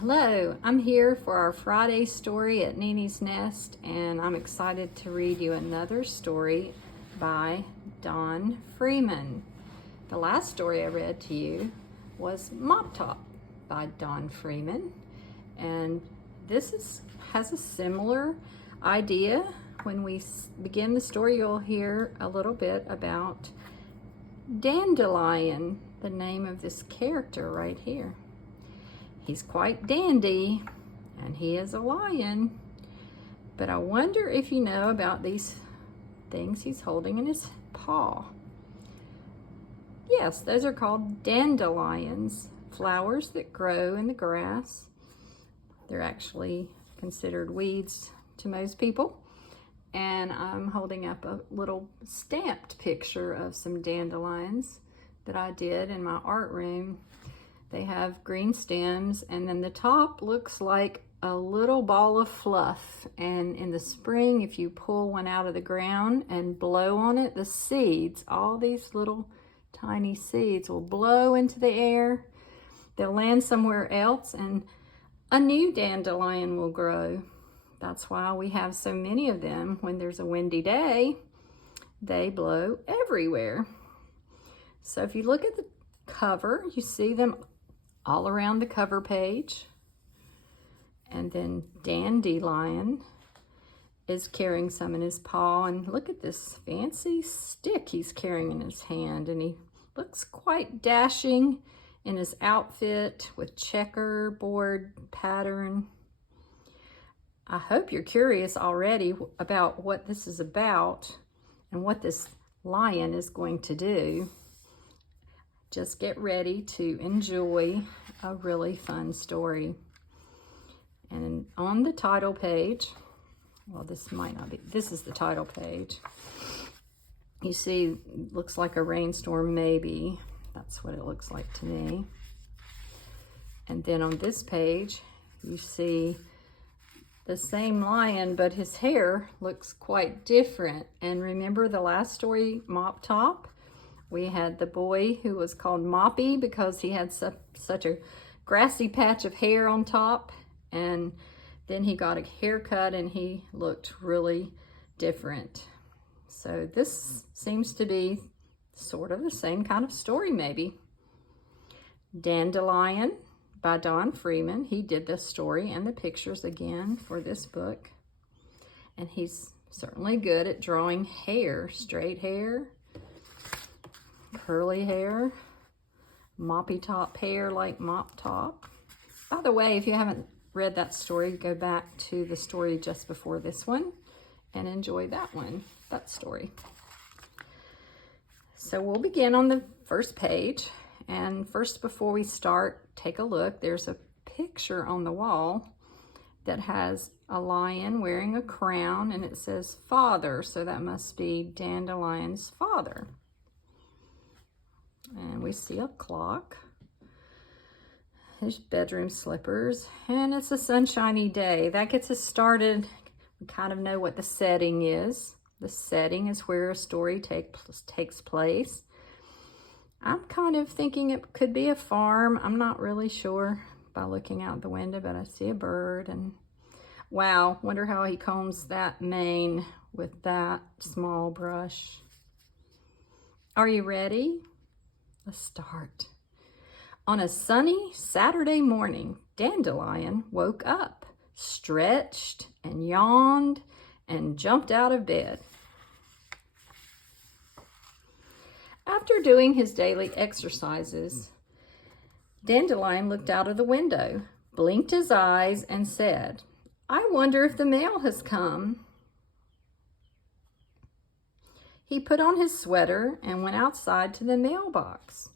Hello, I'm here for our Friday story at Nene's Nest, and I'm excited to read you another story by Don Freeman. The last story I read to you was Mop Top by Don Freeman, and has a similar idea. When we begin the story, you'll hear a little bit about Dandelion, the name of this character right here. He's quite dandy, and he is a lion. But I wonder if you know about these things he's holding in his paw. Yes, those are called dandelions, flowers that grow in the grass. They're actually considered weeds to most people. And I'm holding up a little stamped picture of some dandelions that I did in my art room. They have green stems, and then the top looks like a little ball of fluff. And in the spring, if you pull one out of the ground and blow on it, the seeds, all these little tiny seeds will blow into the air. They'll land somewhere else, and a new dandelion will grow. That's why we have so many of them. When there's a windy day, they blow everywhere. So if you look at the cover, you see them all around the cover page. And then Dandelion is carrying some in his paw, and look at this fancy stick he's carrying in his hand, and he looks quite dashing in his outfit with checkerboard pattern. I hope you're curious already about what this is about and what this lion is going to do. Just get ready to enjoy a really fun story. And on the title page, well, this might not be, this is the title page. You see, looks like a rainstorm maybe. That's what it looks like to me. And then on this page, you see the same lion, but his hair looks quite different. And remember the last story, Mop Top? We had the boy who was called Moppy because he had such a grassy patch of hair on top, and then he got a haircut and he looked really different. So this seems to be sort of the same kind of story maybe. Dandelion by Don Freeman. He did this story and the pictures again for this book. And he's certainly good at drawing hair, straight hair, curly hair, moppy top hair like Mop Top. By the way, if you haven't read that story, go back to the story just before this one and enjoy that story. So we'll begin on the first page. And first, before we start, take a look. There's a picture on the wall that has a lion wearing a crown, and it says father, so that must be Dandelion's father. And we see a clock. There's bedroom slippers, and it's a sunshiny day. That gets us started. We kind of know what the setting is. The setting is where a story takes place. I'm kind of thinking it could be a farm. I'm not really sure by looking out the window, but I see a bird, and wow, wonder how he combs that mane with that small brush. Are you ready? Let's start. On a sunny Saturday morning, Dandelion woke up, stretched and yawned, and jumped out of bed. After doing his daily exercises, Dandelion looked out of the window, blinked his eyes, and said, "I wonder if the mail has come." He put on his sweater and went outside to the mailbox.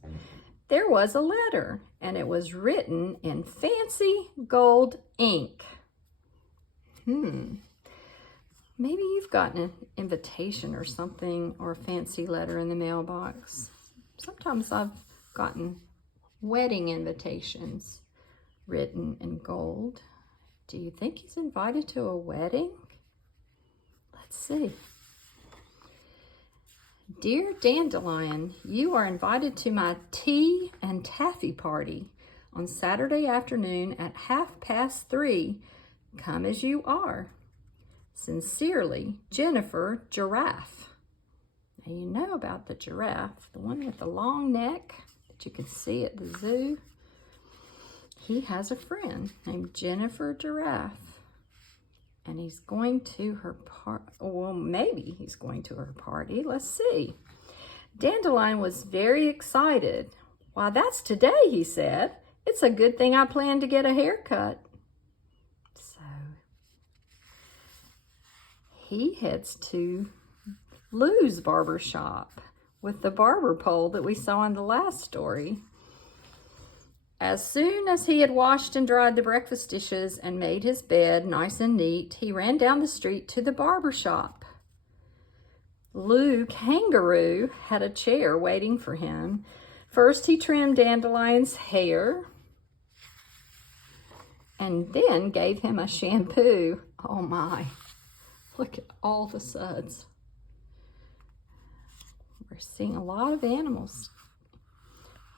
There was a letter, and it was written in fancy gold ink. Maybe you've gotten an invitation or something, or a fancy letter in the mailbox. Sometimes I've gotten wedding invitations written in gold. Do you think he's invited to a wedding? Let's see. Dear Dandelion, you are invited to my tea and taffy party on Saturday afternoon at 3:30. Come as you are. Sincerely, Jennifer Giraffe. Now you know about the giraffe, the one with the long neck that you can see at the zoo. He has a friend named Jennifer Giraffe. And he's going to her party. Well, maybe he's going to her party. Let's see. Dandelion was very excited. Why, that's today, he said. It's a good thing I planned to get a haircut. So he heads to Lou's barber shop with the barber pole that we saw in the last story. As soon as he had washed and dried the breakfast dishes and made his bed nice and neat, he ran down the street to the barber shop. Lou Kangaroo had a chair waiting for him. First, he trimmed Dandelion's hair and then gave him a shampoo. Oh my, look at all the suds. We're seeing a lot of animals.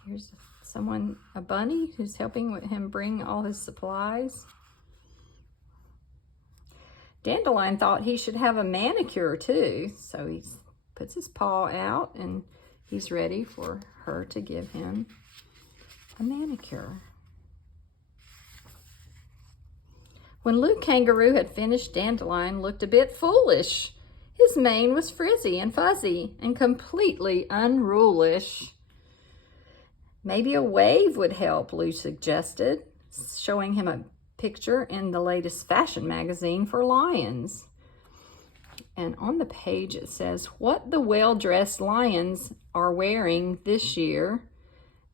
Here's someone, a bunny, who's helping with him bring all his supplies. Dandelion thought he should have a manicure too, so he puts his paw out and he's ready for her to give him a manicure. When Lou Kangaroo had finished, Dandelion looked a bit foolish. His mane was frizzy and fuzzy and completely unrulish. Maybe a wave would help, Lou suggested, showing him a picture in the latest fashion magazine for lions. And on the page it says, what the well-dressed lions are wearing this year.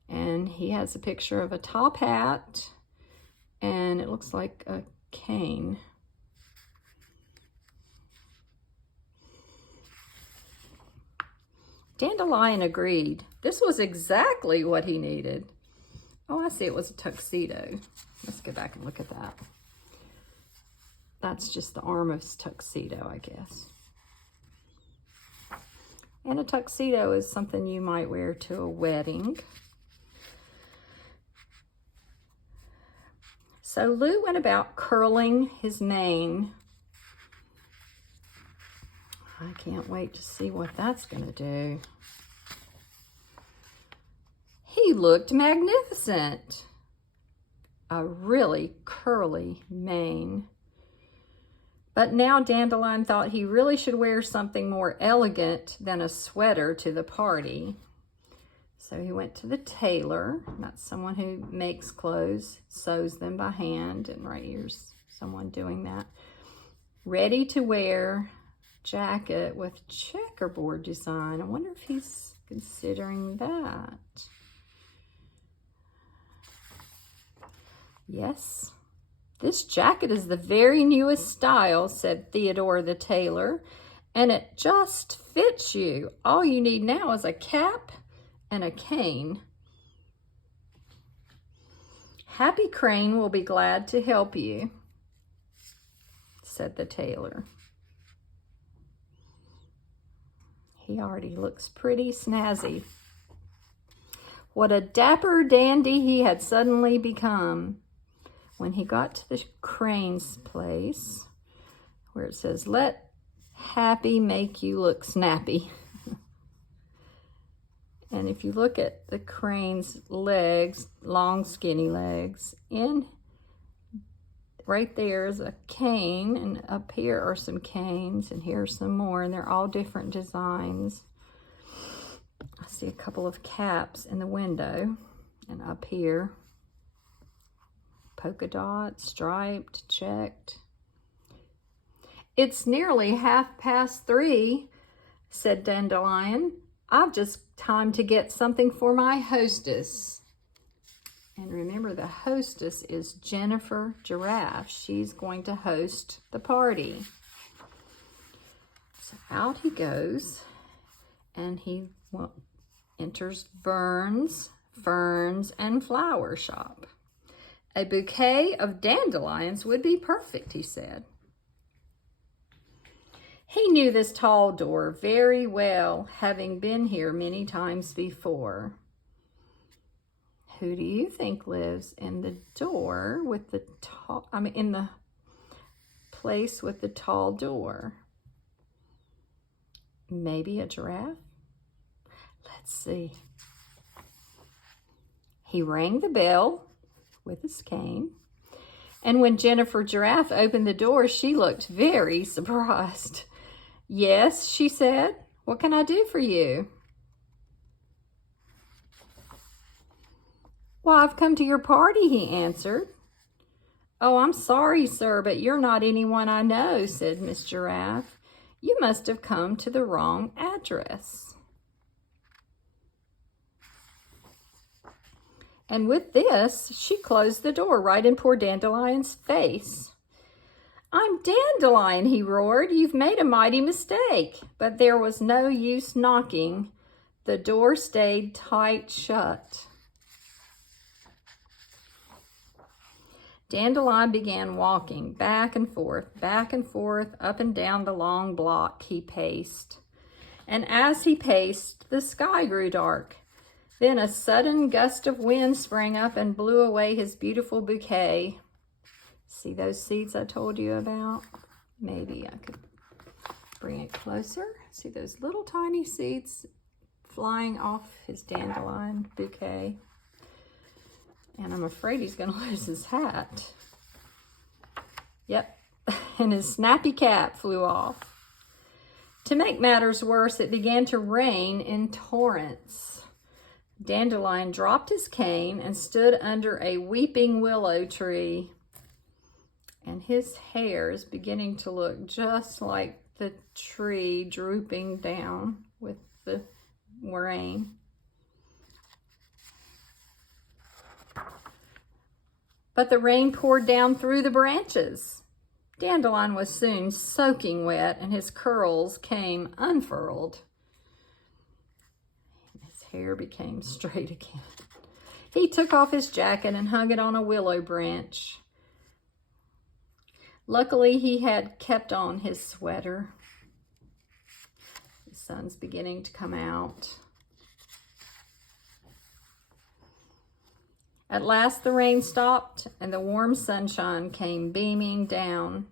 And he has a picture of a top hat, and it looks like a cane. Dandelion agreed. This was exactly what he needed. Oh, I see, it was a tuxedo. Let's go back and look at that. That's just the arm of his tuxedo, I guess. And a tuxedo is something you might wear to a wedding. So Lou went about curling his mane. I can't wait to see what that's going to do. He looked magnificent. A really curly mane. But now Dandelion thought he really should wear something more elegant than a sweater to the party. So he went to the tailor. That's someone who makes clothes, sews them by hand, and right here's someone doing that. Ready to wear jacket with checkerboard design. I wonder if he's considering that. Yes, this jacket is the very newest style, said Theodore the tailor, and it just fits you. All you need now is a cap and a cane. Happy Crane will be glad to help you, said the tailor. He already looks pretty snazzy. What a dapper dandy he had suddenly become. When he got to the Crane's place, where it says, let Happy make you look snappy. And if you look at the Crane's legs, long skinny legs, right there is a cane, and up here are some canes, and here are some more, and they're all different designs. I see a couple of caps in the window, and up here, polka dot, striped, checked. It's nearly 3:30, said Dandelion. I've just time to get something for my hostess. And remember, the hostess is Jennifer Giraffe. She's going to host the party. So out he goes, and he enters Vern's Ferns and Flower Shop. A bouquet of dandelions would be perfect, he said. He knew this tall door very well, having been here many times before. Who do you think lives in the door with the tall, in the place with the tall door? Maybe a giraffe? Let's see. He rang the bell with his cane, and when Jennifer Giraffe opened the door, she looked very surprised. "Yes," she said. "What can I do for you?" "Well, I've come to your party," he answered. "Oh, I'm sorry, sir, but you're not anyone I know," said Miss Giraffe. "You must have come to the wrong address." And with this, she closed the door right in poor Dandelion's face. "I'm Dandelion," he roared. "You've made a mighty mistake." But there was no use knocking. The door stayed tight shut. Dandelion began walking back and forth, up and down the long block he paced. And as he paced, the sky grew dark. Then a sudden gust of wind sprang up and blew away his beautiful bouquet. See those seeds I told you about? Maybe I could bring it closer. See those little tiny seeds flying off his dandelion bouquet? And I'm afraid he's going to lose his hat. Yep, and his snappy cap flew off. To make matters worse, it began to rain in torrents. Dandelion dropped his cane and stood under a weeping willow tree. And his hair is beginning to look just like the tree drooping down with the rain. But the rain poured down through the branches. Dandelion was soon soaking wet, and his curls came unfurled. His hair became straight again. He took off his jacket and hung it on a willow branch. Luckily, he had kept on his sweater. The sun's beginning to come out. At last the rain stopped and the warm sunshine came beaming down.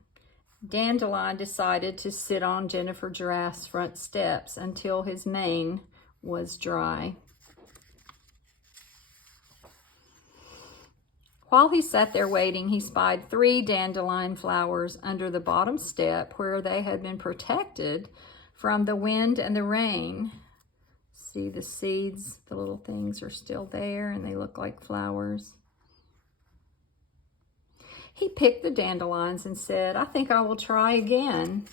Dandelion decided to sit on Jennifer Giraffe's front steps until his mane was dry. While he sat there waiting, he spied 3 dandelion flowers under the bottom step where they had been protected from the wind and the rain. See the seeds, the little things are still there and they look like flowers. He picked the dandelions and said, "I think I will try again."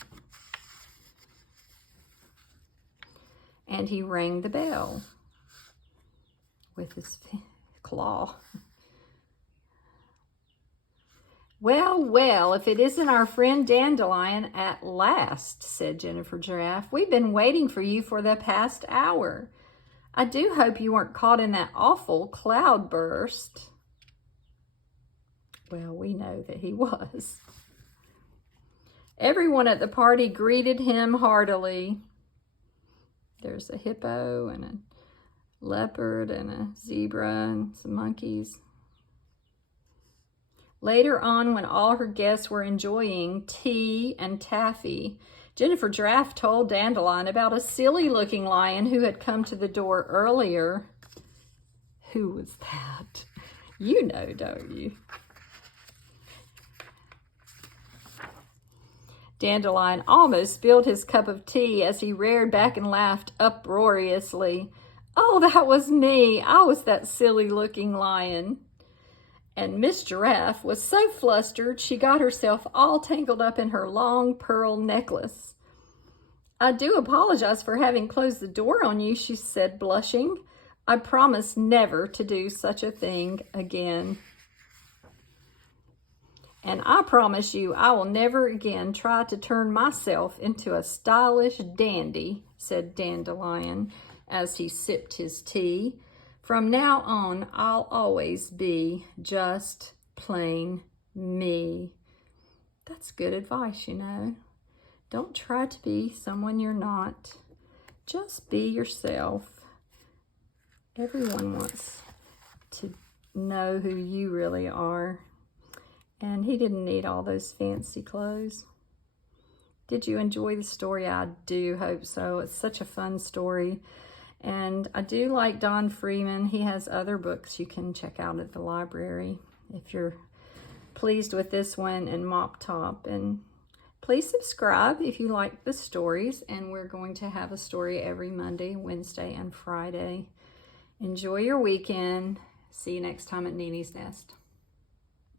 And he rang the bell with his claw. "Well, well, if it isn't our friend Dandelion at last," said Jennifer Giraffe. "We've been waiting for you for the past hour. I do hope you weren't caught in that awful cloud burst." Well, we know that he was. Everyone at the party greeted him heartily. There's a hippo and a leopard and a zebra and some monkeys. Later on, when all her guests were enjoying tea and taffy, Jennifer Giraffe told Dandelion about a silly-looking lion who had come to the door earlier. Who was that? You know, don't you? Dandelion almost spilled his cup of tea as he reared back and laughed uproariously. "Oh, that was me. I was that silly-looking lion." And Miss Giraffe was so flustered she got herself all tangled up in her long pearl necklace. "I do apologize for having closed the door on you," she said, blushing. "I promise never to do such a thing again." "And I promise you I will never again try to turn myself into a stylish dandy," said Dandelion as he sipped his tea. "From now on, I'll always be just plain me." That's good advice, you know. Don't try to be someone you're not. Just be yourself. Everyone wants to know who you really are. And he didn't need all those fancy clothes. Did you enjoy the story? I do hope so. It's such a fun story. And I do like Don Freeman. He has other books you can check out at the library if you're pleased with this one and Mop Top. And please subscribe if you like the stories. And we're going to have a story every Monday, Wednesday, and Friday. Enjoy your weekend. See you next time at Nene's Nest.